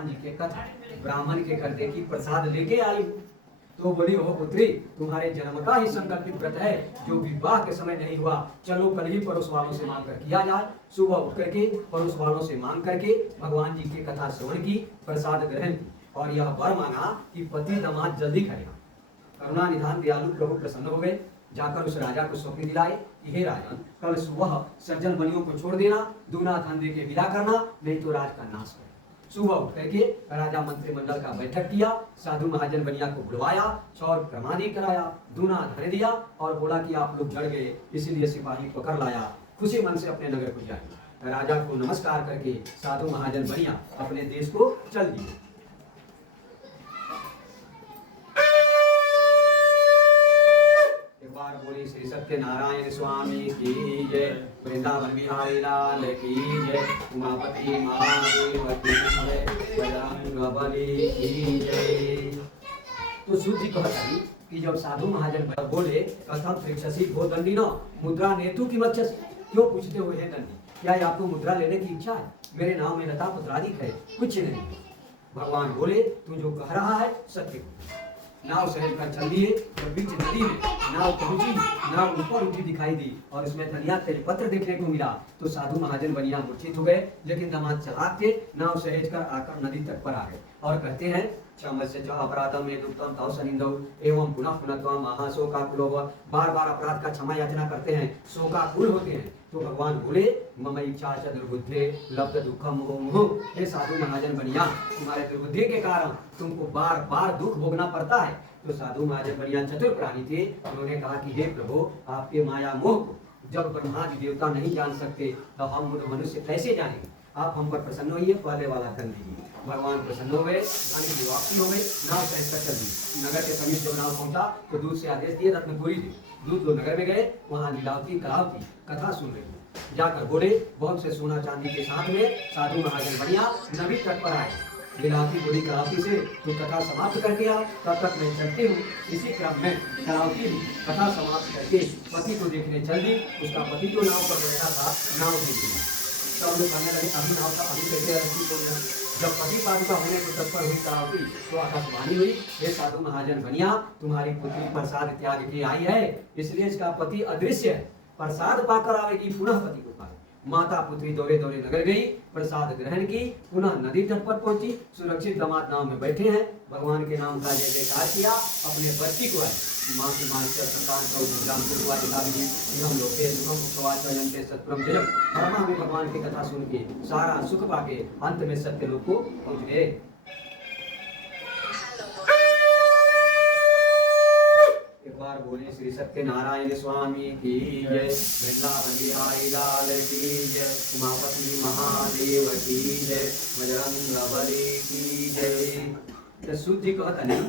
भगवान जी के कथा ब्राह्मण के घर देखी प्रसाद लेके आई। तो बोली, हो पुत्री, तुम्हारे जन्म का ही संकल्पित व्रत है, जो विवाह के समय नहीं हुआ, चलो कल ही पड़ोस वालों से मांग कर किया जाए। सुबह उठ करके पड़ोस वालों से मांग करके भगवान जी की कथा श्रवण की, प्रसाद ग्रहण की और यह वर मांगा कि पति दामाद जल्दी करेगा। करुणा निधान दयालु प्रभु प्रसन्न हो गए। जाकर उस राजा को सौंपी दिलाए, हे राजन, कल सुबह सज्जन बनियों को छोड़ देना, दूना धन दे के विदा करना, नहीं तो राज का नाश कर। सुबह उठ करके राजा मंत्रिमंडल का बैठक किया, साधु महाजन बनिया को बुलवाया, छौर प्रमादी कराया, दूना धन दिया और बोला कि आप लोग जड़ गए, इसीलिए सिपाही पकड़ लाया, खुशी मन से अपने नगर को जाए। राजा को नमस्कार करके साधु महाजन बनिया अपने देश को चल दिए। बोली श्री सत्यनारायण स्वामी की जय, वृंदावन बिहारी लाल की जय, उमापति महादेव की जय, बजरंगबली की जय। तो सूत जी कहता कि जब साधु महाजन बोले, कथम पृच्छसि भो दंडिनो मुद्रा नेतु किमच्छसि, क्यों पूछते हो हे दंडी, क्या आपको मुद्रा लेने की इच्छा है? मेरे नाम में लता पुत्रादिक है, कुछ नहीं। भगवान बोले, तू जो कह रहा है सत्य। नाव सहेज कर चल दिए, जब बीच नदी में नाव पहुंची, नाव ऊपर उठी दिखाई दी और उसमें धनिया तेज पत्र देखने को मिला। तो साधु महाजन बनिया मूर्छित हो गए, लेकिन दामाद चलाक थे, नाव सहेज कर आकर नदी तट पर आ गए और कहते हैं, क्षमस्य च अपराधम ये दुक्तम तव सनिंदौ एवं पुनः पुनः त्वं महाशोकाकुलो। बार बार अपराध का क्षमा याचना करते हैं, शोकाकुल होते हैं। तो भगवान बोले, मम इच्छा च दुर्बुद्धे लब्ध दुखम मोह। हे साधु महाजन बनिया, तुम्हारे दुर्बुद्धि के कारण तुमको बार बार दुख भोगना पड़ता है। तो साधु महाजन बनिया चतुर प्राणी थे, उन्होंने कहा कि हे प्रभु, आपके माया मोह को जब ब्रह्मादि देवता नहीं जान सकते तो हम मनुष्य कैसे जानेंगे? आप हम पर प्रसन्न होइए, पहले वाला धन दीजिए। भगवान प्रसन्न हो गए, धन की वापसी हो गई, नाव सहित कर चल दी। नगर के समीप जब नाव पहुंचा तो दूध से आदेश दिए, रत्नपुरी दी। दूध जो नगर में गए, वहाँ लीलावती कलावती कथा सुन रही। जाकर बोले, बहुत से सोना चांदी के साथ में साधु महाजन बनिया नदी तट पर आए। लीलावती बोली, कलावती से तू कथा समाप्त करके आ, तब तक मैं चलती हूँ। इसी क्रम में कलावती भी कथा समाप्त करके पति को देखने चल दी। उसका पति जो नाव पर बैठा था, नाव देख लिया। सब लोग कहने लगे, अभी नाव का अभी कैसे रखी तो जब पति पादुका होने को तत्पर हुई कलावती, तो आकाशवाणी हुई, हे साधु महाजन बनिया, तुम्हारी पुत्री प्रसाद त्याग के आई है, इसलिए इसका पति अदृश्य है। प्रसाद पाकर आवेगी, पुनः पति को पाए। माता पुत्री दौड़े दौड़े नगर गई, प्रसाद ग्रहण की, पुनः नदी तट पर पहुंची। सुरक्षित दामाद नाव में बैठे हैं, भगवान के नाम का जय जयकार किया, अपने बच्ची को आए। मां की मानकर संतान प्रभुराम कुटवाजी हम लोके सुखम प्रवाचयन्ते सत्प्रम जयम। परमा में भगवान की कथा सुन के सारा सुख पाके अंत में सत्य लोक को पहुंच गए। एक बार बोले श्री सत्यनारायण स्वामी की जय, वृंदावन बिहारी लाल की जय, उमापति महादेव की जय, बजरंगबली की जय। तो सूत जी कहता नहीं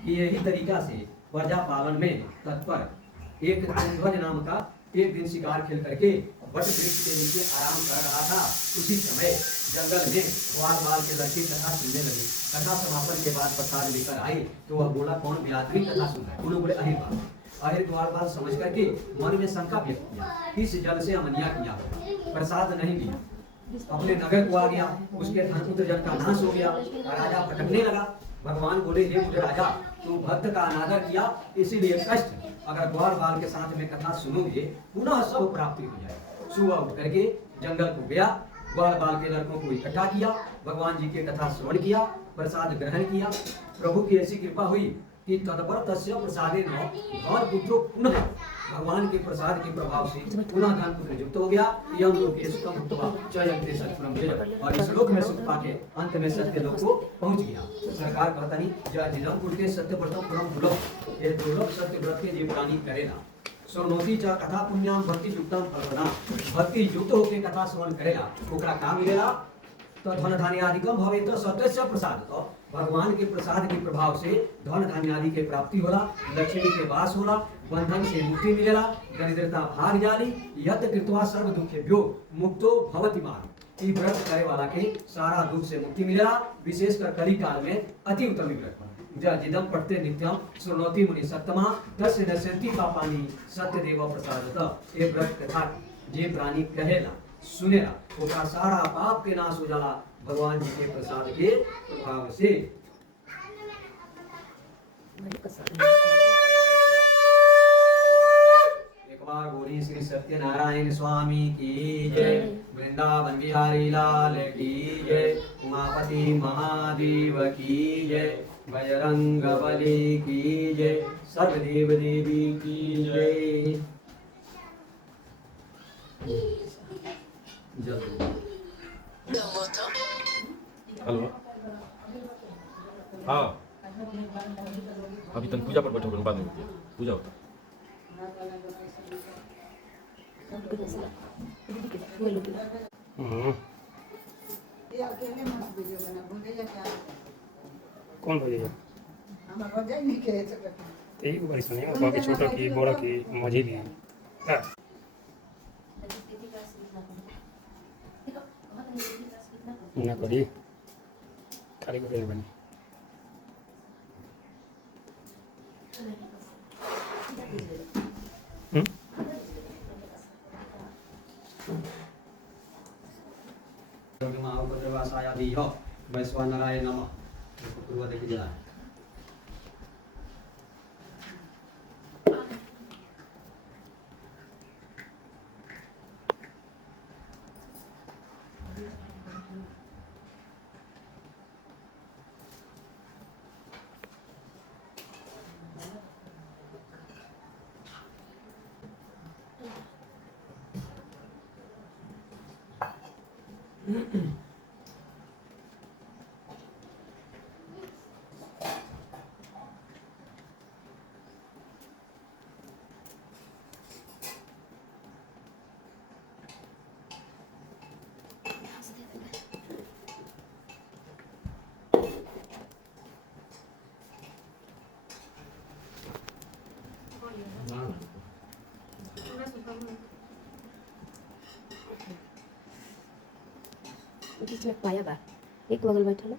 कि यही तरीका से प्रजा पालन में तत्पर एक ध्वज नाम का एक दिन शिकार खेल करके वट वृक्ष के नीचे आराम कर रहा था। उसी समय जंगल में ग्वाल बाल के लड़के कथा सुनने लगे। कथा समापन के बाद प्रसाद लेकर आए तो वह बोला, कौन बिरादरी कथा सुन रहा है? उन्होंने बोले, अहिर बाल। अहिर ग्वाल बाल समझ करके मन में शंका व्यक्त किया, इस जल से अमनिया किया, प्रसाद नहीं लिया, अपने नगर को आ गया, उसके धन पुत्र जन का नाश हो गया। राजा भटकने लगा। भगवान बोले, हे मुझे राजा, तू भक्त का अनादर किया, इसीलिए कष्ट। अगर ग्वाल बाल के साथ में कथा सुनोगे, पुनः सब प्राप्ति हो जाए। सुबह उठ करके जंगल को गया, ग्वाल बाल के लड़कों को इकट्ठा किया, भगवान जी की कथा श्रवण किया, प्रसाद ग्रहण किया। प्रभु की ऐसी कृपा हुई कि तदपर तस्य प्रसादे न धन पुत्रो पुनः, भगवान के प्रसाद के प्रभाव से पुनः धन पुत्र युक्त हो गया। यम लोके सुखम भुक्त्वा चयन्ते सत्प्रम जयम। और इस लोक में सुख पाके अंत में सत्य लोक को पहुंच गया। सरकार कहता नहीं, जय जिदम पुरके सत्य व्रतम परम दुर्लभ, ये दुर्लभ सत्य व्रत के जीव प्राणी करेगा। स्वर्णोती च कथा पुण्याम भक्ति युक्तम फलप्रदा, भक्ति युक्त होकर कथा श्रवण करेगा, ओकरा का मिलेला? तो धन धान्यादिकम भवे तो सत्य प्रसाद। तो भगवान के प्रसाद के प्रभाव से धन धान्यादि के प्राप्ति होला, लक्ष्मी के वास होला, बंधन से मुक्ति मिलेला, दरिद्रता भाग जाली, यत कृत्वा सर्व दुखेभ्यो मुक्तो भवति मान। ई व्रत करे वाला के सारा दुख से मुक्ति मिलेला, विशेषकर कली काल में अति उत्तम व्रत। जिदम पढ़ते नित्यम सुनोति मुनि सत्तमा दस दशंति पापानी सत्य देव प्रसादत। ये व्रत कथा जे प्राणी कहेला सुनेला, ओकरा सारा पाप के नाश हो जाला, भगवान जी के प्रसाद के प्रभाव से। एक बार बोली श्री सत्यनारायण स्वामी की जय, वृंदावन बिहारी लाल की जय, उमापति महादेव की जय, बजरंग बली की जय, सर्वदेव देवी की जय। हेलो, हाँ अभी तक पूजा पर बैठो, बाद में पूजा होता। कौन भैया एक बार सुनिए, बाकी छोटा की बड़ा की मझी भी ना करी खाली कर बनी। वैश्वानराय नमः। पूर्व देखिए जरा। बीच में पाया बा, एक बगल बैठा लो।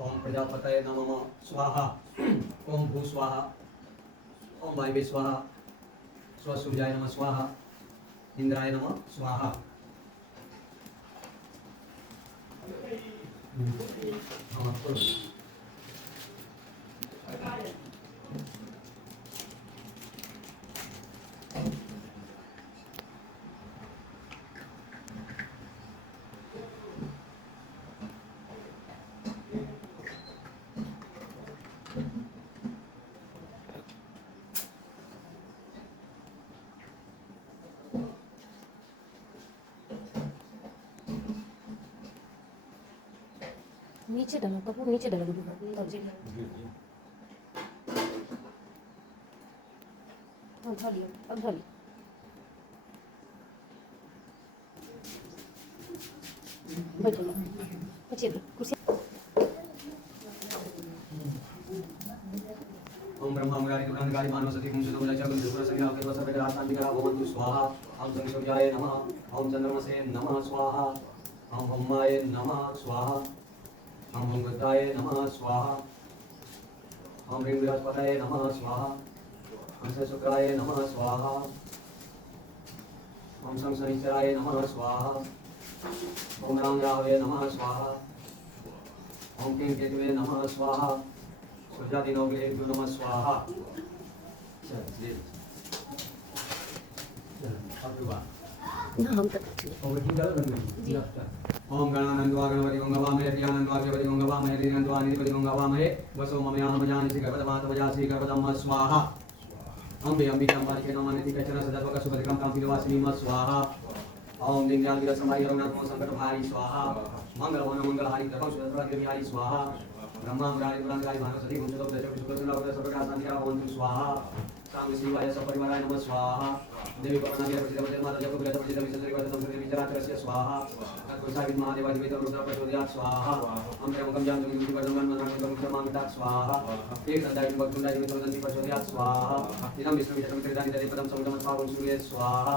ओम प्रजापतये नमः स्वाहा, ओम भू स्वाहा, ओम वायवे स्वाहा, स्वसूर्याय नमः स्वाहा, इंद्राय नमः स्वाहा। नीचे डालो कपूर, नीचे डालो अब धो बैठो नीचे कुर्सी। ओम ब्रह्मांगारि दुर्गांगारि मानवसति कुंसुतो विलक्षण दुर्गुण संज्ञा के वसव के रातांतिका भवन्तु स्वाहा। ओम शनिसूर्याय नमः, ओम चंद्रमसे नमः स्वाहा, ओम ब्रह्माय नमः स्वाहा, ओम भगवताय नमः स्वाहा, ओम ह्रीं बृहस्पतये नमः स्वाहा, ओम शुक्राय नमः स्वाहा, ओम शनिश्चराय नमः स्वाहा, ओम रामरावये नमः स्वाहा, ओम केतवे नमः स्वाहा, सूर्यादिनोग्रेभ्यो नमः स्वाहा। हम तक ओम गणानंदवा गणपति गंगवामहे प्रियानंदवा गणपति गंगवामहे रीनंदवा निधिपति गंगवामहे वसो ममयाम जानिसि गर्भमातवजासि गर्भदम्म स्वाहा। अम्बे अंबिका अंबालिके नमः निधि कचन सदत्वक सुभद्रकं कांतिवासिनी म स्वाहा। ओम दिव्यां विरसमाय रघुनाथ संकट भारी स्वाहा। मंगलवन मंगलहारी प्रभु सुभद्रा देवी स्वाहा। ब्रह्मांगारि दुर्गांगारि मानवसति कुंसुतो विलक्षण सुकृतनावृत सर्वकाशांतिका भवन्तु स्वाहा। साम शिवाय सपरिवाराय नमः स्वाहा। देवी पवनादि प्रसिद्ध माता जप विरत प्रसिद्ध विचंद्री वदत संस्कृति विचराचरस्य स्वाहा। तत्पुरुषाविद महादेवादि वेद रुद्र प्रचोदयात् स्वाहा। हम त्र्यंबकं जानकी दुर्गति वर्धमान मनोरंजन प्रमाणितात् स्वाहा। एक दंडाय भक्तुंडाय विचोदन्ति प्रचोदयात् स्वाहा। इदं विष्णु विष्णु त्रिदानि दे पदं समुदम पावं सूर्ये स्वाहा।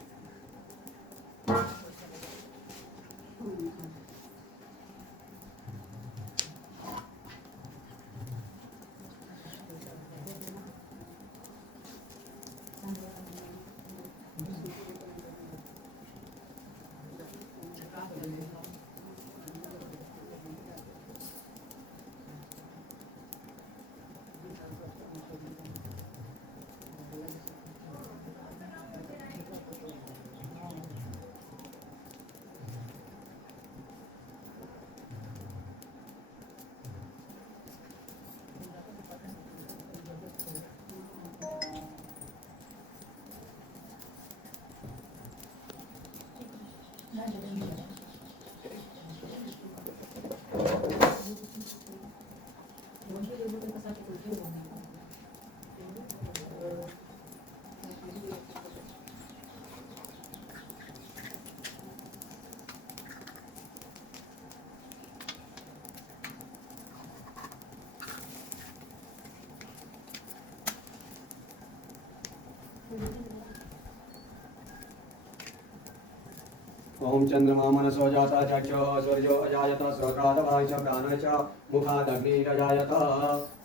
ओम चंद्रमा मनसो जाता चक्षुः सूर्यो अजायत स्वप्रातभाय च प्राणः च मुखादग्निरजायत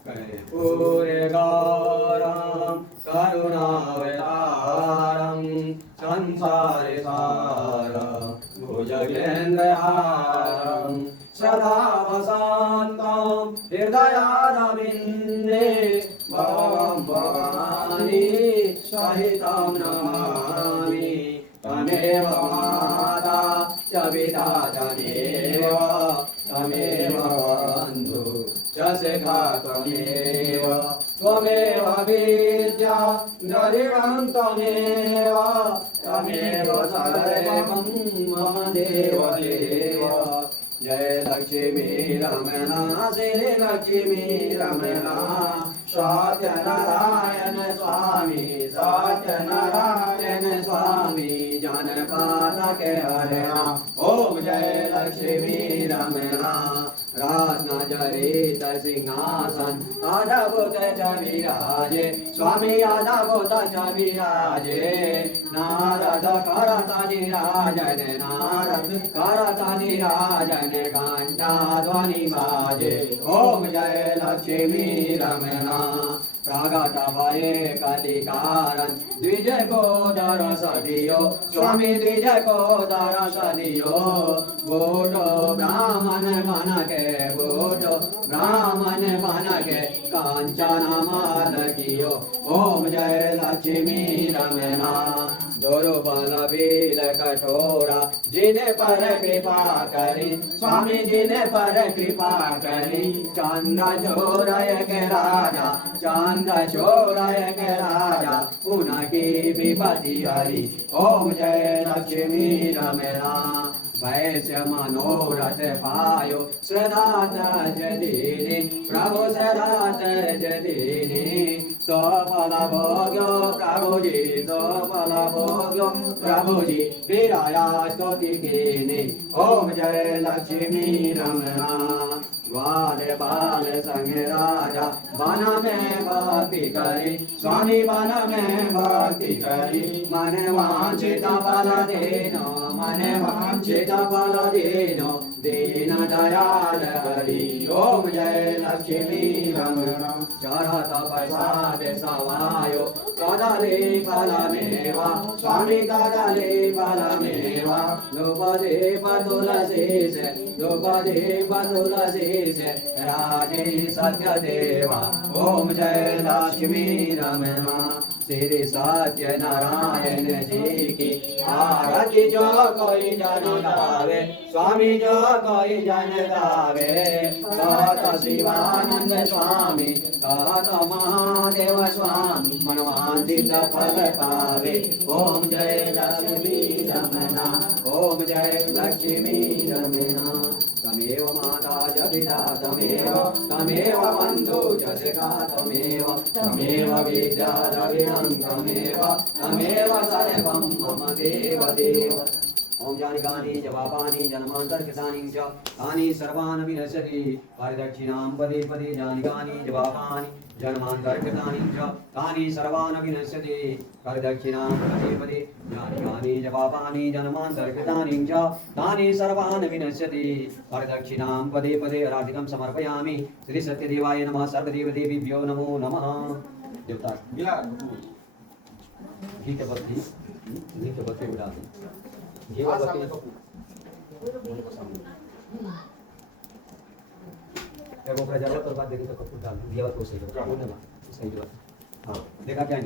कर्पूरेगारं करुणावतारं संसारे सारं भुजगेन्द्रहारं सदा वसन्तं हृदयारविन्दे भवं भवानी सहितं नमामि तमेव माता च पिता च देव तमेव बन्धु च सखा त्वमेव त्वमेव विद्या द्रविणं त्वमेव तमेव सर्वं मम देव देव जय लक्ष्मी रमणा श्री लक्ष्मी रमणा सत्यनारायण स्वामी जनपालक हरया ओम जय लक्ष्मी रमणा राजनजरित सिंहासन आदभूत च विराजे स्वामी आदभूत च विराजे नारद करता निराजन नारद करता निराजन घंटा ध्वनि बाजे ओम जय लक्ष्मी रमणा प्रागत भये कलिकारं द्विज को दरस दियो स्वामी द्विज को दरस दियो बोलो ब्राह्मण बन के बोलो ब्राह्मण बन के कांचन माल कियो ओम जय लक्ष्मी रमणा दुर्बल वीर कठोरा जिन्हें पर कृपा करी स्वामी जिन्हें पर कृपा करी चंद्र चोरय के राजा चंद्र चोरय के राजा उनकी विपत्ति हरि ओम जय लक्ष्मी रमणा वैश्य मनोरथ पायो श्रद्धा जदीनि प्रभु श्रद्धा जदीनि सफल भोग्यो प्रभु जी सफल भोग्यो प्रभु जी विराया स्तुति कीनि ओम जय लक्ष्मी रमणा ग्वाल बाल संग राजा वन में भक्ति करी स्वामी वन में भक्ति करी मन वांछित फल देनो मन वांछित फल देनो दीन दयाल हरि ओम जय लक्ष्मी रमणा चढ़त प्रसाद सवायो कदली फलमेवा स्वामी कदली फलमेवा द्रौपदी तुलसीश द्रौपदी तुलसीश राजे सत्यदेवा ओम जय लक्ष्मी रमणा श्री सत्यनारायण जी की आरती जो कोई जन गावे स्वामी जो कोई जन गावे कहत शिवानंद स्वामी कहत महादेव स्वामी मनवांछित फल पावे ओम जय लक्ष्मी रमणा ओम जय लक्ष्मी रमणा तमेव माता च पिता तमेव बन्धु च सखा तमेव विद्या द्रविणं तमेव सर्वं मम देव देव ओम जानिकानि च पापानि जन्मान्तरकृतानि च तानि सर्वान् विनश्यति परिदक्षिणां पदे पदे जानिकानि च पापानि जन्मान्तरकृतानि च तानि सर्वान् विनश्यति परिदक्षिणां पदे पदे जानिकानि च पापानि जन्मान्तरकृतानि च तानि सर्वान् विनश्यति परिदक्षिणां पदे पदे राधिकं समर्पयामि श्री सत्यदेवाय नमः सर्वदेवदेवीभ्यो नमो नमः देवता घी के पत्ते उड़ा दो एगो प्रजापति पर बात देखी तो कपूर डाल दिया तो सही होगा हाँ देखा क्या